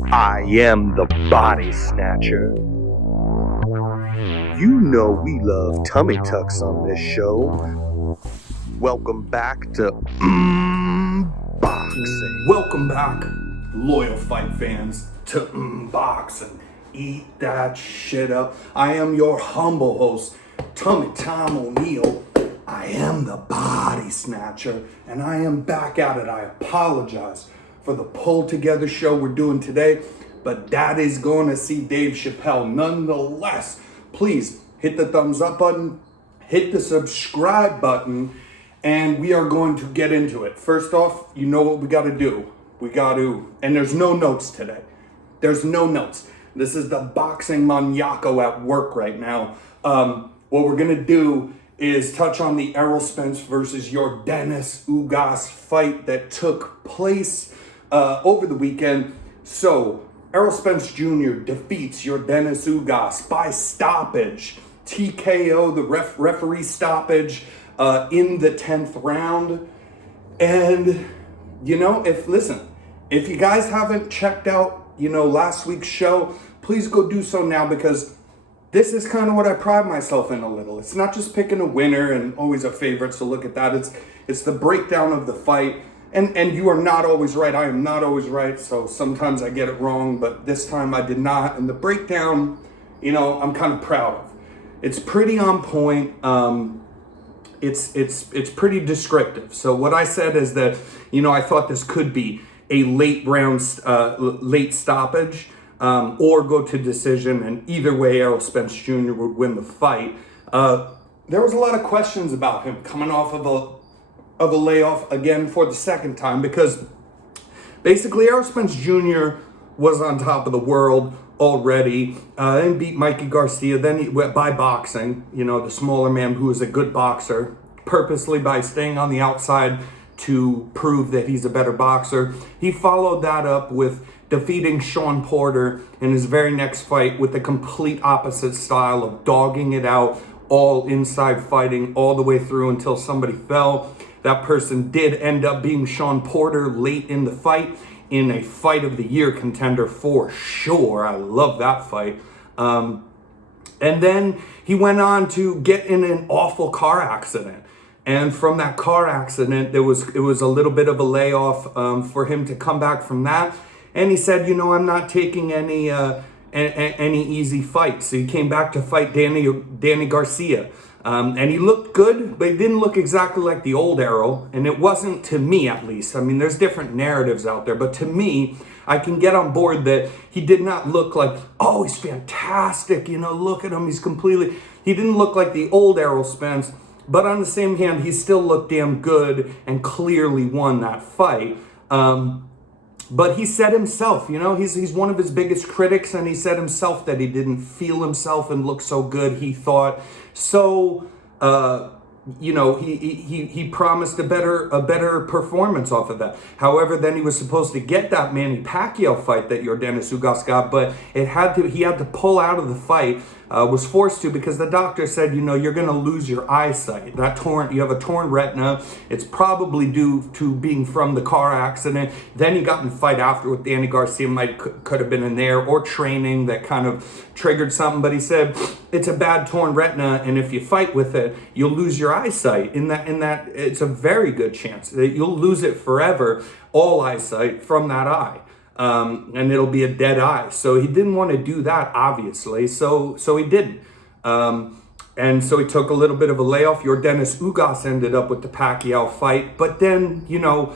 I am the body snatcher. You know we love tummy tucks on this show. Welcome back to Boxing. Welcome back, loyal fight fans, to Boxing. Eat that shit up. I am your humble host, Tummy Tom O'Neill. I am the body snatcher, and I am back at it. I apologize for the pulled together show we're doing today, but Daddy's going to see Dave Chappelle nonetheless. Please hit the thumbs up button, hit the subscribe button, and we are going to get into it. First off, you know what we got to do. And there's no notes today. There's no notes. This is the boxing maniaco at work right now. What we're going to do is touch on the Errol Spence versus Yordenis Ugas fight that took place over the weekend. So, Errol Spence Jr. defeats Yordenis Ugas by stoppage. TKO, the referee stoppage in the 10th round. And, if you guys haven't checked out, last week's show, please go do so now, because this is kind of what I pride myself in a little. It's not just picking a winner and always a favorite, so look at that. It's the breakdown of the fight. And you are not always right. I am not always right, so sometimes I get it wrong, but this time I did not. And the breakdown, I'm kind of proud of. It's pretty on point. It's pretty descriptive. So what I said is that, I thought this could be a late stoppage, or go to decision, and either way, Errol Spence Jr. would win the fight. There was a lot of questions about him coming off of a layoff again for the second time, because basically Errol Spence Jr. was on top of the world already, and beat Mikey Garcia. Then he went by boxing, the smaller man who is a good boxer, purposely by staying on the outside to prove that he's a better boxer. He followed that up with defeating Sean Porter in his very next fight with the complete opposite style of dogging it out, all inside fighting all the way through until somebody fell. That person did end up being Sean Porter late in the fight, in a fight of the year contender for sure. I love that fight. And then he went on to get in an awful car accident. And from that car accident, it was a little bit of a layoff for him to come back from that. And he said, I'm not taking any easy fights. So he came back to fight Danny Garcia. And he looked good, but he didn't look exactly like the old Errol. And it wasn't, to me at least. I mean, there's different narratives out there, but to me, I can get on board that he did not look like, oh, he's fantastic. Look at him. He didn't look like the old Errol Spence. But on the same hand, he still looked damn good and clearly won that fight. But he said himself, he's one of his biggest critics, and he said himself that he didn't feel himself and look so good, he thought. So, he promised a better performance off of that. However, then he was supposed to get that Manny Pacquiao fight that Yordenis Ugas got, but he had to pull out of the fight. Was forced to, because the doctor said, you're going to lose your eyesight. You have a torn retina. It's probably due to being from the car accident. Then he got in a fight after with Danny Garcia. Could have been in there, or training that kind of triggered something. But he said it's a bad torn retina, and if you fight with it, you'll lose your eyesight. In that, it's a very good chance that you'll lose it forever, all eyesight from that eye. And it'll be a dead eye. So he didn't want to do that, obviously. So he didn't. And so he took a little bit of a layoff. Yordenis Ugas ended up with the Pacquiao fight. But then, here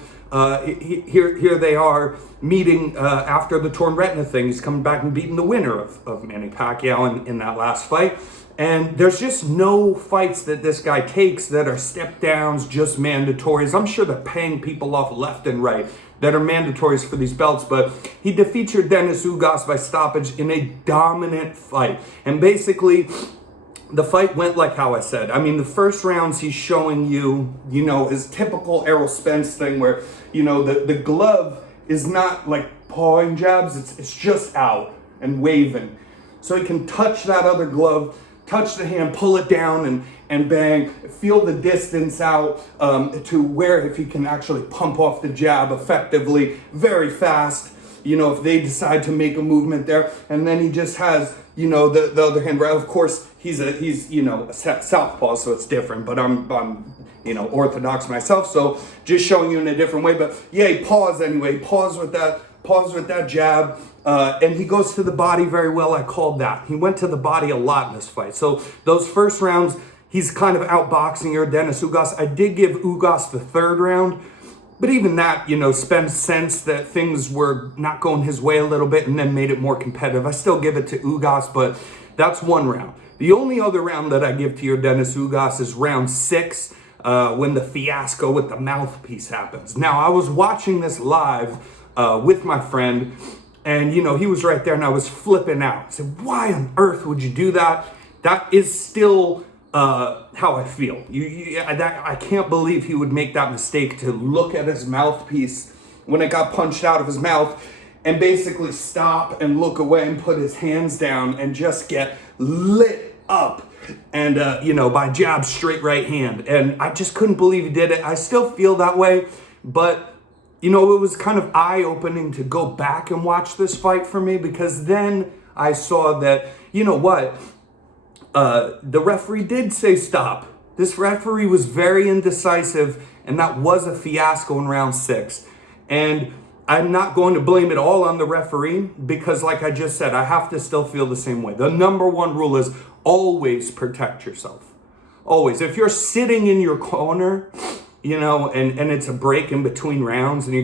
they are meeting after the torn retina thing. He's coming back and beating the winner of Manny Pacquiao in that last fight. And there's just no fights that this guy takes that are step downs, just mandatories. I'm sure they're paying people off left and right that are mandatories for these belts, but he defeats Yordenis Ugas by stoppage in a dominant fight. And basically, the fight went like how I said. I mean, the first rounds he's showing you, his typical Errol Spence thing where, the glove is not like pawing jabs, it's just out and waving. So he can touch that other glove, touch the hand, pull it down, and bang, feel the distance out to where if he can actually pump off the jab effectively, very fast. if they decide to make a movement there. And then he just has, the other hand, right? Of course, he's a southpaw, so it's different, but I'm orthodox myself, so just showing you in a different way. But yeah, he paused anyway. Paused with that jab, and he goes to the body very well. I called that. He went to the body a lot in this fight. So those first rounds, he's kind of outboxing Yordenis Ugas. I did give Ugas the third round, but even that, Spence sensed that things were not going his way a little bit and then made it more competitive. I still give it to Ugas, but that's one round. The only other round that I give to Yordenis Ugas is round 6, when the fiasco with the mouthpiece happens. Now, I was watching this live with my friend, and, he was right there, and I was flipping out. I said, why on earth would you do that? That is still how I feel. I can't believe he would make that mistake to look at his mouthpiece when it got punched out of his mouth and basically stop and look away and put his hands down and just get lit up and, by jab, straight right hand. And I just couldn't believe he did it. I still feel that way, but, it was kind of eye-opening to go back and watch this fight for me, because then I saw that, the referee did say stop. This referee was very indecisive, and that was a fiasco in round 6. And I'm not going to blame it all on the referee, because like I just said, I have to still feel the same way. The number one rule is always protect yourself. Always. If you're sitting in your corner, and it's a break in between rounds, and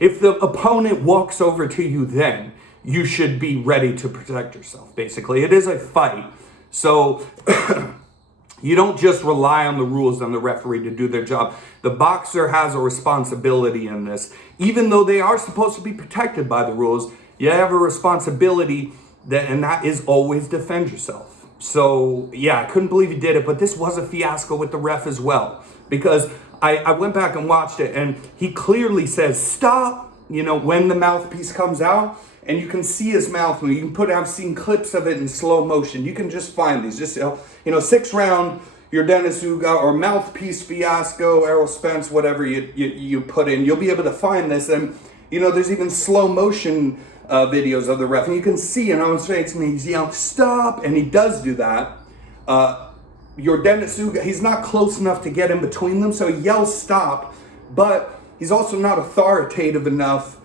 if the opponent walks over to you, then you should be ready to protect yourself, basically. It is a fight. So you don't just rely on the rules and the referee to do their job. The boxer has a responsibility in this. Even though they are supposed to be protected by the rules, you have a responsibility, and that is always defend yourself. So yeah, I couldn't believe he did it, but this was a fiasco with the ref as well, because I went back and watched it, and he clearly says stop, when the mouthpiece comes out. And you can see his mouth. I've seen clips of it in slow motion. You can just find these. Just, 6th round, Yordenis Ugas, or mouthpiece fiasco, Errol Spence, whatever you put in. You'll be able to find this. And, there's even slow motion videos of the ref. And you can see on his face, and he's yelling, stop. And he does do that. Yordenis Ugas, he's not close enough to get in between them. So he yells stop. But he's also not authoritative enough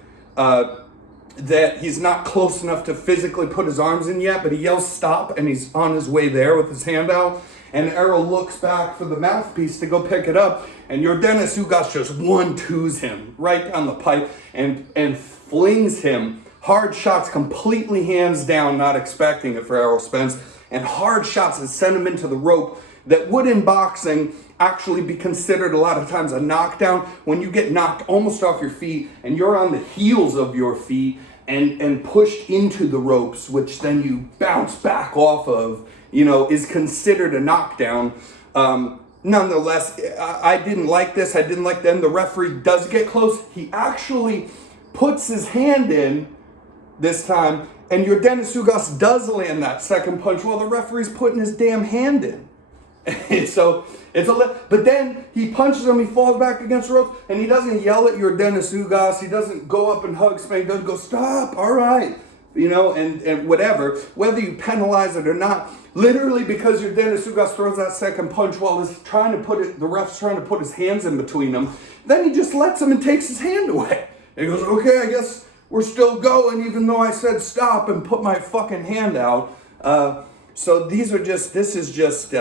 that he's not close enough to physically put his arms in yet, but he yells stop, and he's on his way there with his hand out, and Errol looks back for the mouthpiece to go pick it up, and Yordenis Ugas just 1-2s him right down the pipe and flings him hard shots, completely hands down, not expecting it for Errol Spence, and hard shots that send him into the rope that would in boxing actually be considered a lot of times a knockdown, when you get knocked almost off your feet and you're on the heels of your feet and pushed into the ropes, which then you bounce back off of, is considered a knockdown. Nonetheless, I didn't like this. I didn't like them. The referee does get close. He actually puts his hand in this time, and Yordenis Ugas does land that second punch while the referee's putting his damn hand in. So but then he punches him, he falls back against the ropes, and he doesn't yell at Yordenis Ugas, he doesn't go up and hug Spence, he doesn't go, stop, all right, and whatever, whether you penalize it or not, literally because Yordenis Ugas throws that second punch while the ref's trying to put his hands in between them, then he just lets him and takes his hand away. And he goes, okay, I guess we're still going, even though I said stop and put my fucking hand out. So this is just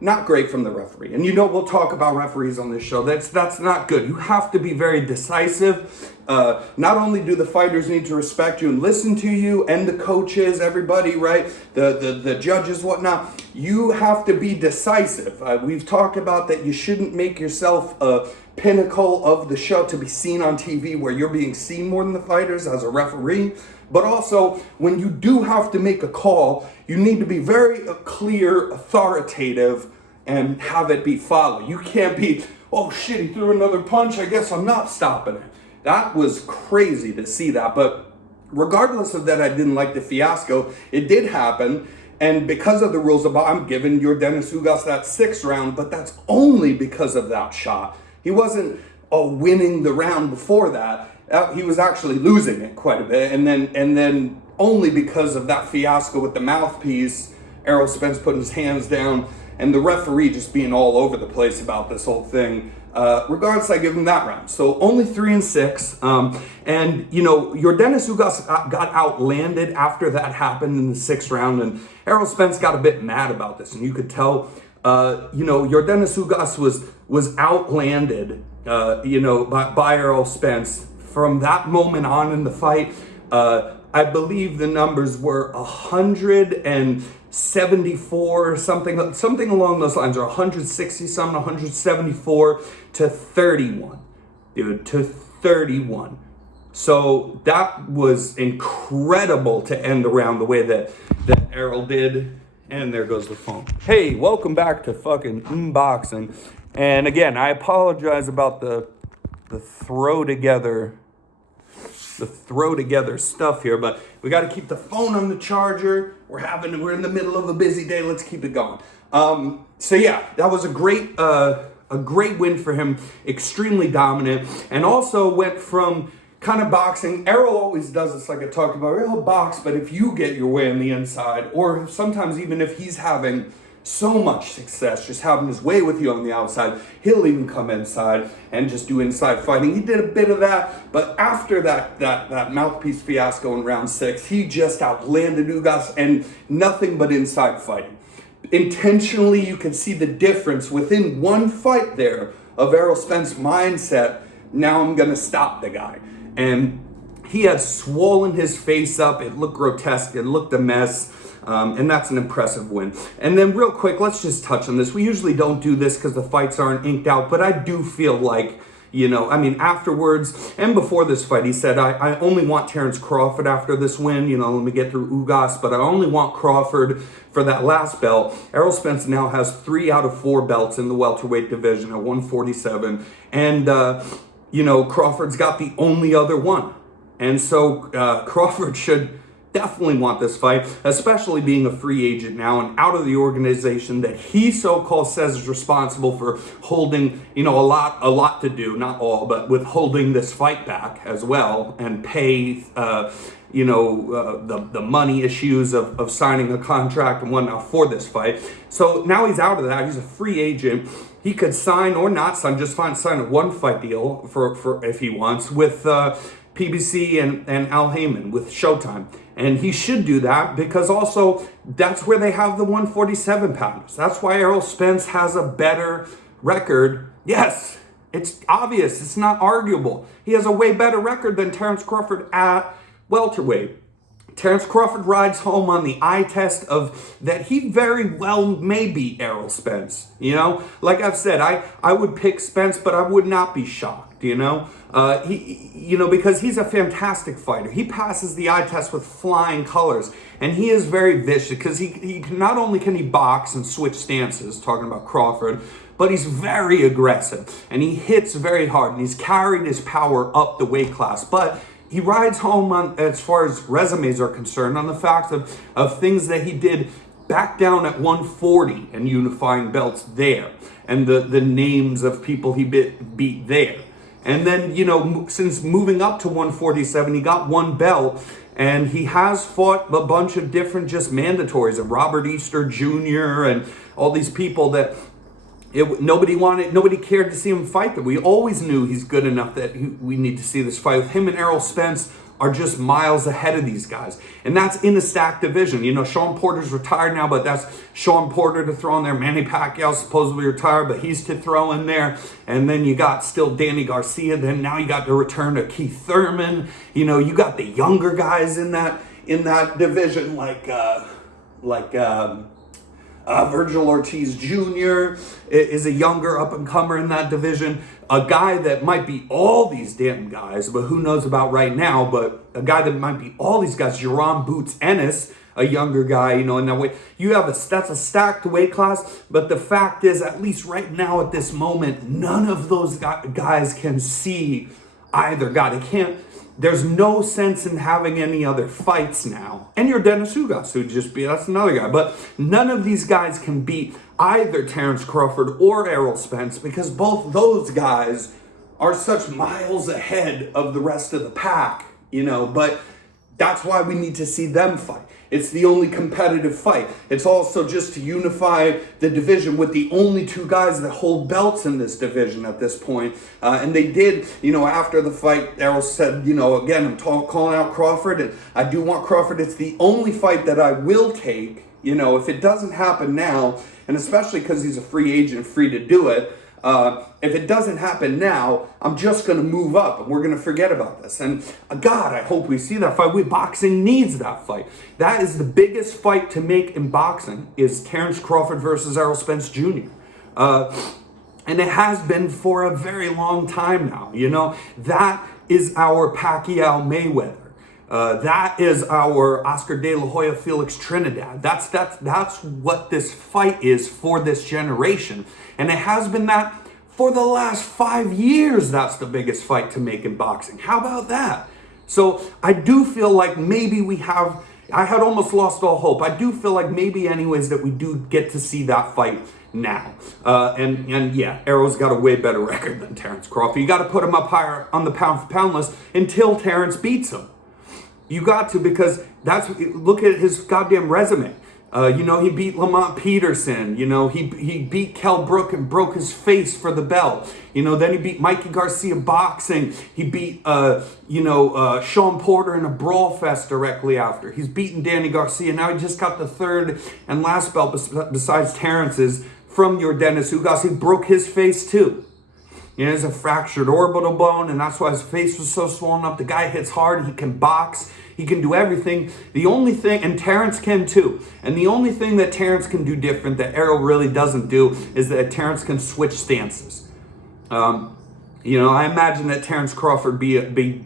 not great from the referee. And we'll talk about referees on this show. That's not good. You have to be very decisive. Not only do the fighters need to respect you and listen to you, and the coaches, everybody, right? The judges, whatnot. You have to be decisive. We've talked about that you shouldn't make yourself a pinnacle of the show to be seen on TV, where you're being seen more than the fighters as a referee. But also, when you do have to make a call, you need to be very clear, authoritative, and have it be followed. You can't be, oh shit, he threw another punch, I guess I'm not stopping it. That was crazy to see that. But regardless of that, I didn't like the fiasco. It did happen. And because of the rules I'm giving Yordenis Ugas that 6th round, but that's only because of that shot. He wasn't winning the round before that. he was actually losing it quite a bit. And then only because of that fiasco with the mouthpiece, Errol Spence putting his hands down, and the referee just being all over the place about this whole thing. Regardless, I give him that round. So only 3 and 6. And your Dennis Ugas got outlanded after that happened in the 6th round, and Errol Spence got a bit mad about this, and you could tell. Your Dennis Ugas was outlanded, by Errol Spence from that moment on in the fight. I believe the numbers were 174 or something along those lines, or 160 something, 174 to 31, dude, to 31. So that was incredible to end the round the way that Errol did. And there goes the phone. Hey, welcome back to fucking unboxing. And again, I apologize about the throw together stuff here, but we got to keep the phone on the charger. We're in the middle of a busy day. Let's keep it going. So yeah, that was a great win for him. Extremely dominant, and also went from kind of boxing. Errol always does this, like I talked about. He'll box, but if you get your way on the inside, or sometimes even if he's having so much success, just having his way with you on the outside, he'll even come inside and just do inside fighting. He did a bit of that, but after that mouthpiece fiasco in round 6, he just outlanded Ugas, and nothing but inside fighting. Intentionally, you can see the difference within one fight there of Errol Spence's mindset. Now I'm gonna stop the guy. And he had swollen his face up. It looked grotesque. It looked a mess. And that's an impressive win. And then real quick, let's just touch on this. We usually don't do this because the fights aren't inked out, but I do feel like, afterwards and before this fight, he said, I only want Terence Crawford after this win. Let me get through Ugas, but I only want Crawford for that last belt. Errol Spence now has 3 out of 4 belts in the welterweight division at 147. And, Crawford's got the only other one. And so Crawford should definitely want this fight, especially being a free agent now and out of the organization that he so-called says is responsible for holding, a lot to do, not all, but with holding this fight back as well, and pay, the money issues of signing a contract and whatnot for this fight. So now he's out of that. He's a free agent. He could sign or not sign, sign a one-fight deal for if he wants with PBC and Al Heyman with Showtime. And he should do that because also that's where they have the 147 pounders. That's why Errol Spence has a better record. Yes, it's obvious. It's not arguable. He has a way better record than Terence Crawford at welterweight. Terence Crawford rides home on the eye test of that he very well may be Errol Spence. Like I've said, I would pick Spence, but I would not be shocked. Because he's a fantastic fighter. He passes the eye test with flying colors, and he is very vicious because he not only can he box and switch stances, talking about Crawford, but he's very aggressive and he hits very hard, and he's carried his power up the weight class. But he rides home on, as far as resumes are concerned, on the fact of things that he did back down at 140 and unifying belts there, and the names of people he beat there. And then, since moving up to 147, he got 1 belt, and he has fought a bunch of different just mandatories of Robert Easter Jr. and all these people that nobody cared to see him fight them. We always knew he's good enough that we need to see this fight. With him and Errol Spence are just miles ahead of these guys. And that's in a stacked division. Sean Porter's retired now, but that's Sean Porter to throw in there. Manny Pacquiao supposedly retired, but he's to throw in there. And then you got still Danny Garcia. Then now you got the return of Keith Thurman. You got the younger guys in that division, like Virgil Ortiz Jr. is a younger up-and-comer in that division. A guy that might be all these damn guys, but who knows about right now, but a guy that might be all these guys, Jerome Boots Ennis, a younger guy, in that way. That's a stacked weight class, but the fact is, at least right now at this moment, none of those guys can see either guy. They can't. There's no sense in having any other fights now. And you're Dennis Ugas, who'd just be, that's another guy. But none of these guys can beat either Terence Crawford or Errol Spence because both those guys are such miles ahead of the rest of the pack, but that's why we need to see them fight. It's the only competitive fight. It's also just to unify the division with the only two guys that hold belts in this division at this point. And they did, after the fight, Errol said, again, I'm calling out Crawford, and I do want Crawford. It's the only fight that I will take, if it doesn't happen now, and especially because he's a free agent, free to do it. If it doesn't happen now, I'm just going to move up and we're going to forget about this. And God, I hope we see that fight. Boxing needs that fight. That is the biggest fight to make in boxing, is Terrence Crawford versus Errol Spence Jr. And it has been for a very long time now. That is our Pacquiao Mayweather. That is our Oscar De La Hoya Felix Trinidad. That's what this fight is for this generation. And it has been that for the last 5 years. That's the biggest fight to make in boxing. How about that? So I do feel like maybe I had almost lost all hope. I do feel like maybe anyways that we do get to see that fight now. And yeah, Errol's got a way better record than Terrence Crawford. You got to put him up higher on the pound for pound list until Terrence beats him. You got to, because look at his goddamn resume. He beat Lamont Peterson. He beat Kell Brook and broke his face for the belt. Then he beat Mikey Garcia boxing. He beat, Sean Porter in a brawl fest directly after. He's beaten Danny Garcia. Now he just got the third and last belt besides Terrence's from your Dennis Ugas. He broke his face too. He has a fractured orbital bone, and that's why his face was so swollen up. The guy hits hard. He can box. He can do everything. The only thing, and Terrence can too, and the only thing that Terrence can do different that Errol really doesn't do is that Terrence can switch stances. I imagine that Terrence Crawford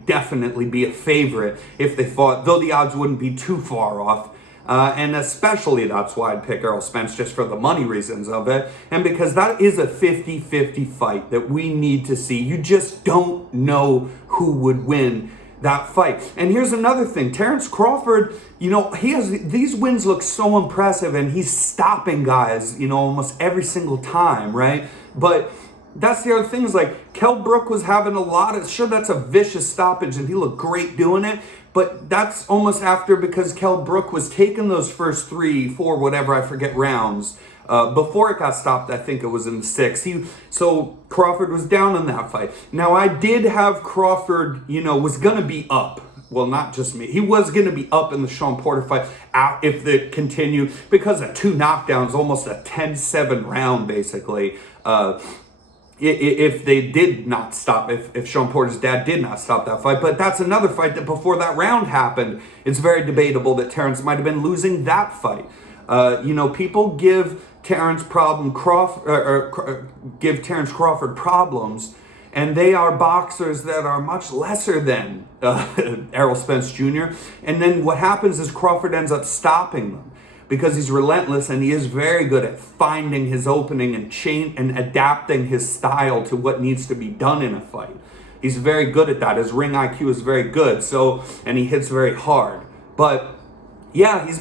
definitely be a favorite if they fought, though the odds wouldn't be too far off. And especially that's why I'd pick Errol Spence, just for the money reasons of it. And because that is a 50-50 fight that we need to see. You just don't know who would win that fight. And here's another thing. Terrence Crawford, these wins look so impressive, and he's stopping guys, almost every single time, right? But that's the other thing, is like Kell Brook was having that's a vicious stoppage, and he looked great doing it. But that's almost after, because Kell Brook was taking those first 3, 4, whatever, I forget, rounds. Before it got stopped, I think it was in the 6th. So Crawford was down in that fight. Now, I did have Crawford, was going to be up. Well, not just me. He was going to be up in the Sean Porter fight if they continue, because of 2 knockdowns, almost a 10-7 round, basically. If they did not stop, if Sean Porter's dad did not stop that fight. But that's another fight that before that round happened, it's very debatable that Terrence might have been losing that fight. People give Terrence Crawford problems, and they are boxers that are much lesser than Errol Spence Jr. And then what happens is Crawford ends up stopping them, because he's relentless, and he is very good at finding his opening and adapting his style to what needs to be done in a fight. He's very good at that. His ring IQ is very good, and he hits very hard. But yeah, he's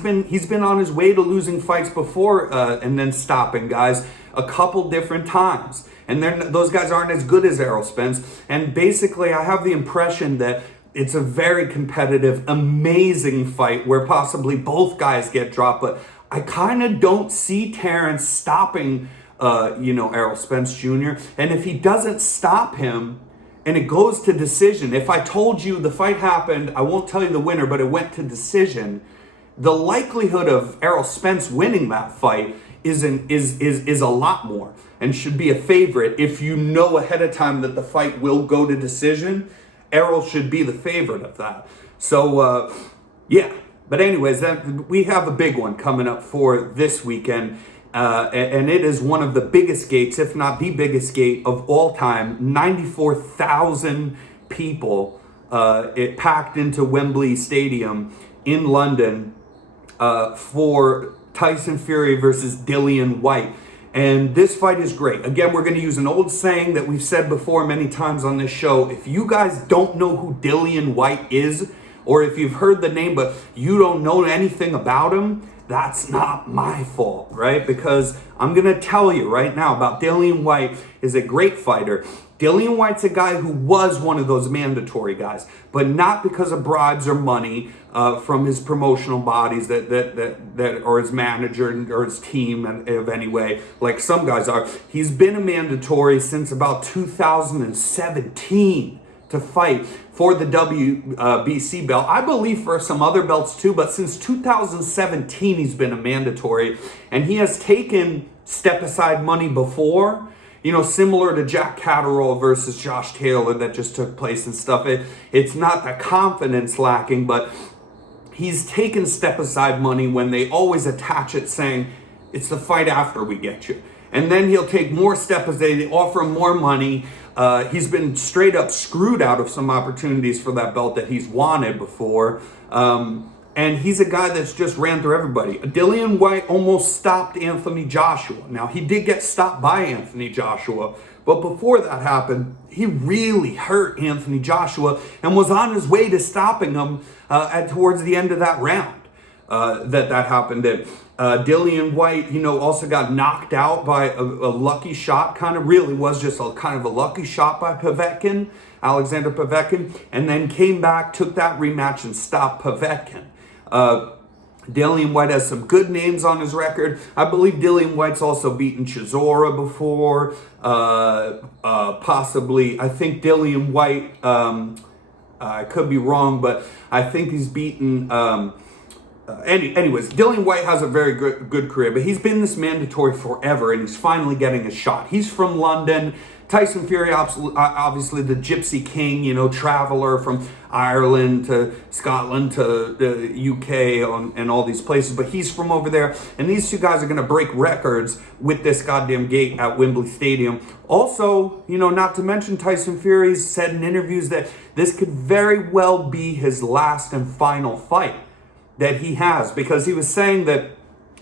been on his way to losing fights before, and then stopping guys a couple different times. And those guys aren't as good as Errol Spence. And basically, I have the impression that it's a very competitive, amazing fight where possibly both guys get dropped. But I kind of don't see Terrence stopping, Errol Spence Jr. And if he doesn't stop him and it goes to decision, if I told you the fight happened, I won't tell you the winner, but it went to decision, the likelihood of Errol Spence winning that fight is a lot more, and should be a favorite. If you know ahead of time that the fight will go to decision, Errol should be the favorite of that. So, yeah. But anyways, we have a big one coming up for this weekend. And it is one of the biggest gates, if not the biggest gate of all time. 94,000 people it packed into Wembley Stadium in London for Tyson Fury versus Dillian White. And this fight is great. Again, we're going to use an old saying that we've said before many times on this show. If you guys don't know who Dillian White is, or if you've heard the name but you don't know anything about him, that's not my fault, right? Because I'm going to tell you right now about Dillian White is a great fighter. Dillian White's a guy who was one of those mandatory guys, but not because of bribes or money from his promotional bodies that or his manager or his team of any way, like some guys are. He's been a mandatory since about 2017 to fight for the WBC belt. I believe for some other belts too, but since 2017 he's been a mandatory, and he has taken step aside money before. Similar to Jack Catterall versus Josh Taylor that just took place and stuff. It's not the confidence lacking, but he's taken step aside money when they always attach it saying, it's the fight after we get you. And then he'll take more step aside, they offer him more money. He's been straight up screwed out of some opportunities for that belt that he's wanted before. And he's a guy that's just ran through everybody. Dillian White almost stopped Anthony Joshua. Now, he did get stopped by Anthony Joshua, but before that happened, he really hurt Anthony Joshua and was on his way to stopping him towards the end of that round that happened in. Dillian White, also got knocked out by a lucky shot, kind of really was just kind of a lucky shot by Alexander Povetkin, and then came back, took that rematch and stopped Povetkin. Dillian White has some good names on his record. I believe Dillian White's also beaten Chisora before. Possibly, I think Dillian White, I could be wrong, but I think he's beaten... anyways, Dillian White has a very good career, but he's been this mandatory forever, and he's finally getting a shot. He's from London. Tyson Fury, obviously the Gypsy King, traveler from Ireland to Scotland to the UK and all these places, but he's from over there, and these two guys are going to break records with this goddamn gate at Wembley Stadium. Also, not to mention Tyson Fury's said in interviews that this could very well be his last and final fight that he has, because he was saying that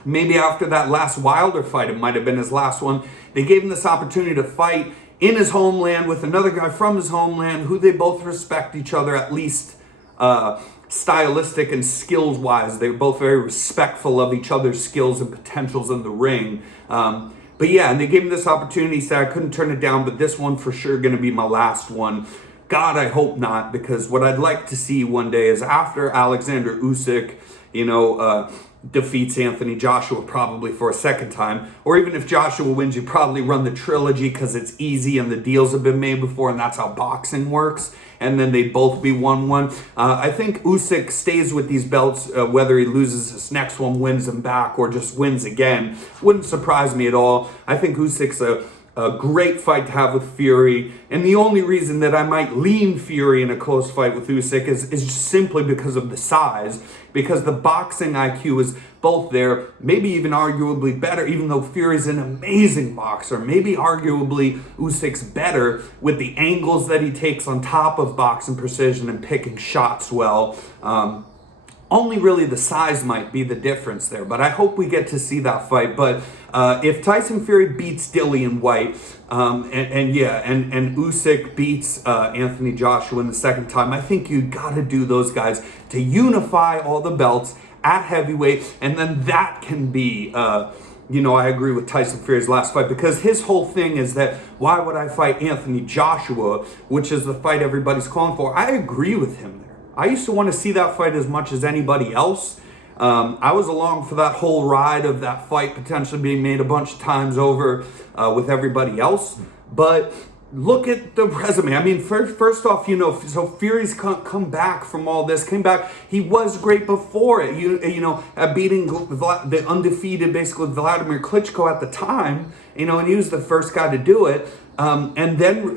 maybe after that last Wilder fight, it might have been his last one, they gave him this opportunity to fight in his homeland with another guy from his homeland who they both respect each other, at least stylistic and skills wise. They were both very respectful of each other's skills and potentials in the ring. But yeah, and they gave him this opportunity. He said, I couldn't turn it down, but this one for sure going to be my last one. God, I hope not, because what I'd like to see one day is after Alexander Usyk, defeats Anthony Joshua probably for a second time, or even if Joshua wins, you probably run the trilogy because it's easy and the deals have been made before, and that's how boxing works, and then they both be 1-1. I think Usyk stays with these belts, whether he loses this next one, wins them back, or just wins again. Wouldn't surprise me at all. I think Usyk's a great fight to have with Fury, and the only reason that I might lean Fury in a close fight with Usyk is just simply because of the size, because the boxing IQ is both there, maybe even arguably better, even though Fury's an amazing boxer, maybe arguably Usyk's better with the angles that he takes on top of boxing precision and picking shots well. Only really the size might be the difference there, but I hope we get to see that fight. But if Tyson Fury beats Dillian White, and Usyk beats Anthony Joshua in the second time, I think you got to do those guys to unify all the belts at heavyweight, and then that can be, I agree with Tyson Fury's last fight, because his whole thing is that, why would I fight Anthony Joshua, which is the fight everybody's calling for? I agree with him there. I used to want to see that fight as much as anybody else. I was along for that whole ride of that fight potentially being made a bunch of times over with everybody else. But look at the resume. I mean, first off, so Fury's come back from all this, came back. He was great before it, at beating the undefeated, basically, Vladimir Klitschko at the time, and he was the first guy to do it. And then,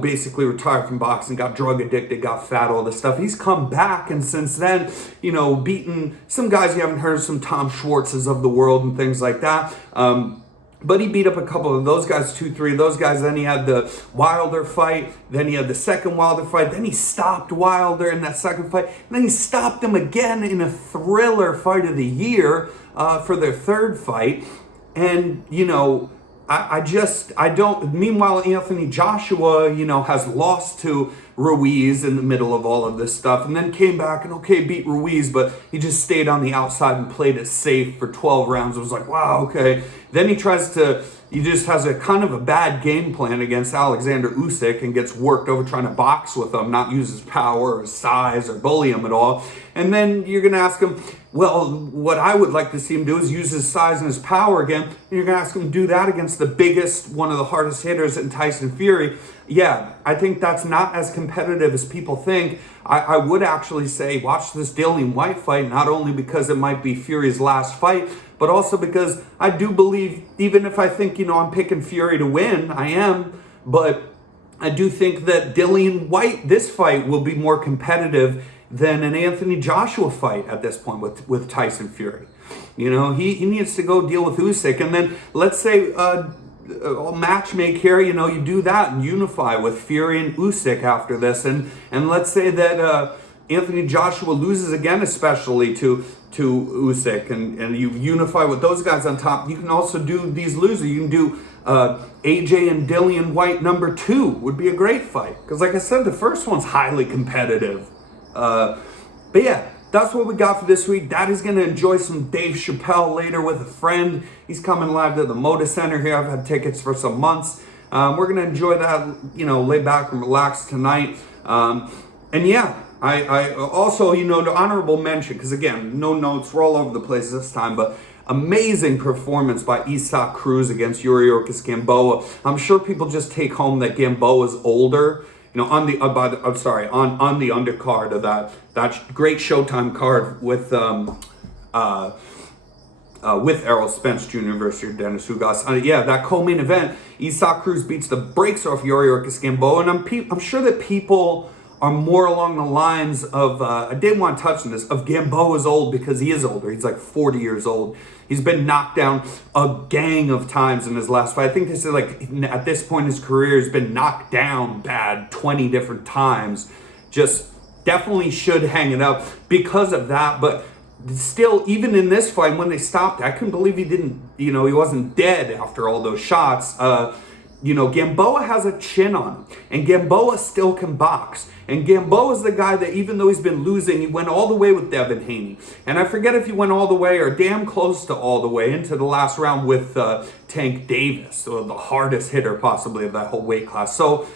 basically retired from boxing, got drug addicted, got fat, all this stuff. He's come back, and since then, beaten some guys you haven't heard, some Tom Schwartzes of the world and things like that. But he beat up a couple of those guys, 2-3 of those guys. Then he had the Wilder fight. Then he had the second Wilder fight. Then he stopped Wilder in that second fight. And then he stopped him again in a thriller fight of the year for their third fight. And, meanwhile, Anthony Joshua, has lost to Ruiz in the middle of all of this stuff, and then came back and beat Ruiz, but he just stayed on the outside and played it safe for 12 rounds. It was like, wow, okay. Then he tries to, he just has a kind of a bad game plan against Alexander Usyk and gets worked over trying to box with him, not use his power or his size or bully him at all. And then you're going to ask him, well, what I would like to see him do is use his size and his power again. And you're going to ask him to do that against the biggest, one of the hardest hitters in Tyson Fury. Yeah, I think that's not as competitive as people think. I would actually say watch this Dillian White fight, not only because it might be Fury's last fight, but also because I do believe, even if I think, I'm picking Fury to win, I am, but I do think that Dillian White, this fight, will be more competitive than an Anthony Joshua fight at this point with Tyson Fury. He needs to go deal with Usyk, and then let's say matchmake here, you do that and unify with Fury and Usyk after this, and let's say that Anthony Joshua loses again, especially to Usyk, and you unify with those guys on top. You can also do these losers. You can do AJ and Dillian White number 2 would be a great fight, because like I said, the first one's highly competitive. But yeah, that's what we got for this week. Daddy's going to enjoy some Dave Chappelle later with a friend. He's coming live to the Moda Center here. I've had tickets for some months. We're going to enjoy that, lay back and relax tonight. And yeah, I also, the honorable mention, because again, no notes, we're all over the place this time, but amazing performance by Isaac Cruz against Yuriorkis Gamboa. I'm sure people just take home that Gamboa's older. On the on the undercard of that great Showtime card with Errol Spence Jr. versus Dennis Ugas. That co-main event, Isaac Cruz beats the brakes off Yuriorkis Gamboa, and I'm sure that people are more along the lines of, I did want to touch on this, of Gamboa's old, because he is older. He's like 40 years old. He's been knocked down a gang of times in his last fight. I think this is at this point in his career, he's been knocked down bad 20 different times. Just definitely should hang it up because of that. But still, even in this fight, when they stopped, I couldn't believe he didn't, he wasn't dead after all those shots. Gamboa has a chin on him, and Gamboa still can box. And Gamboa's the guy that, even though he's been losing, he went all the way with Devin Haney. And I forget if he went all the way or damn close to all the way into the last round with Tank Davis, so the hardest hitter possibly of that whole weight class. So,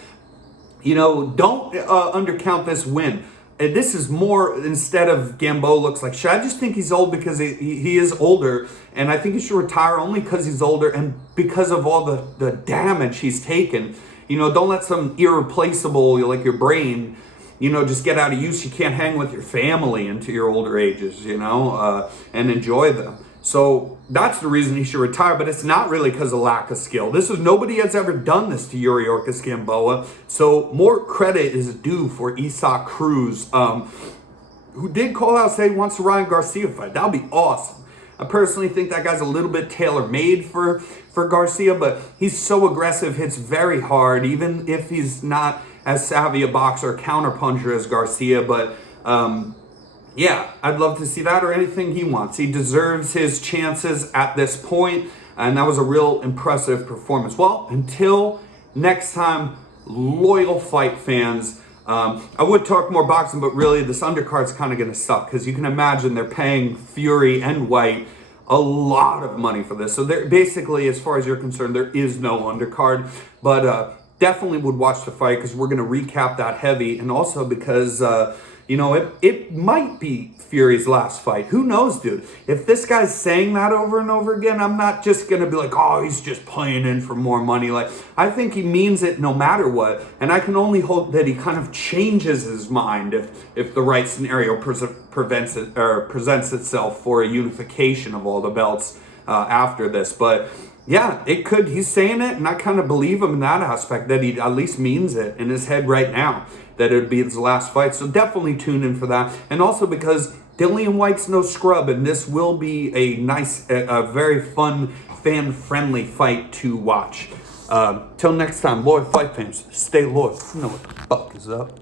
don't undercount this win. And this is more, instead of Gamboa looks like shit, I just think he's old because he is older, and I think he should retire only because he's older and because of all the damage he's taken. Don't let some irreplaceable, like your brain, just get out of use. You can't hang with your family into your older ages, and enjoy them. So that's the reason he should retire, but it's not really because of lack of skill. Nobody has ever done this to Yuriorkis Gamboa, so more credit is due for Isaac Cruz, who did call out, say he wants the Ryan Garcia fight. That would be awesome. I personally think that guy's a little bit tailor-made for Garcia, but he's so aggressive, hits very hard, even if he's not as savvy a boxer or counterpuncher as Garcia. But yeah, I'd love to see that or anything he wants. He deserves his chances at this point, and that was a real impressive performance. Well, until next time, loyal fight fans, I would talk more boxing, but really this undercard's kind of going to suck, because you can imagine they're paying Fury and White a lot of money for this. So there, basically, as far as you're concerned, there is no undercard, but definitely would watch the fight, because we're going to recap that heavy, and also because it might be Fury's last fight. Who knows, dude? If this guy's saying that over and over again, I'm not just going to be like, oh, he's just playing in for more money. Like, I think he means it no matter what. And I can only hope that he kind of changes his mind if the right scenario presents itself for a unification of all the belts after this. But yeah, it could. He's saying it, and I kind of believe him in that aspect, that he at least means it in his head right now, that it would be his last fight. So definitely tune in for that. And also because Dillian White's no scrub, and this will be a nice, a very fun, fan-friendly fight to watch. Till next time, loyal fight fans, stay loyal. You know what the fuck is up.